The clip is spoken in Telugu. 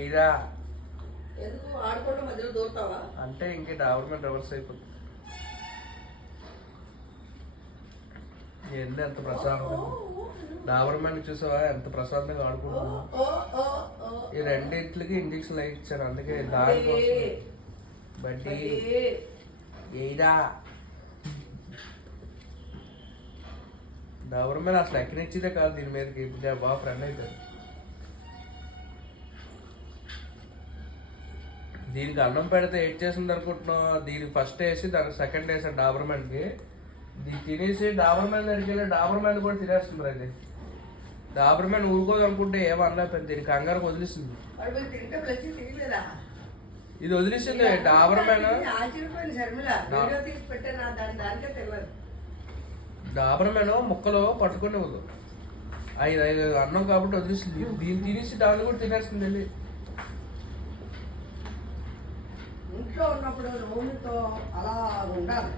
ఏరా ఎందుకు ఆడుకుంటూ మధ్యలో దూరుతావా అంటే ఇంకే డాబర్మెంట్ రివర్స్ అయిపోతుంది. ఎన్ని ఎంత ప్రశాంతంగా డాబర్మెంట్ చూసావా ఎంత ప్రశాంతంగా ఆడుకుంటున్నా. ఈ రెండింటికి ఇంజక్షన్ ఇచ్చారు అందుకే దానికోసం. బడ్డీ ఏదా డాబర్మెంట్ అసలు ఎక్కనిచ్చేదే కాదు దీని మీదకి బాగా ఫ్రెండ్ అవుతారు. దీనికి అన్నం పెడితే ఏడ్ చేసింది అనుకుంటున్నావు. దీనికి ఫస్ట్ వేసి దానికి సెకండ్ వేసాను డాబర్మెంట్కి. దీన్ని తినేసి డాబర్మెంట్ అడిగి డాబర్మెంట్ కూడా తినేస్తుంది. అది డాబర్మెంట్ ఊరుకోదు అనుకుంటే ఏమనలేకపోయింది. దీనికి కంగారు వదిలిస్తుంది. ఇది వదిలిస్తుంది డాబర్మెంట్. డాబర్మెంట్ ముక్కలు పట్టుకుని వద్దు. 5 అన్నం కాబట్టి వదిలిస్తుంది. దీన్ని తినేసి దాన్ని కూడా తినేస్తుంది. వెళ్ళి ఇంట్లో ఉన్నప్పుడు నూనెతో అలా ఉండాలి.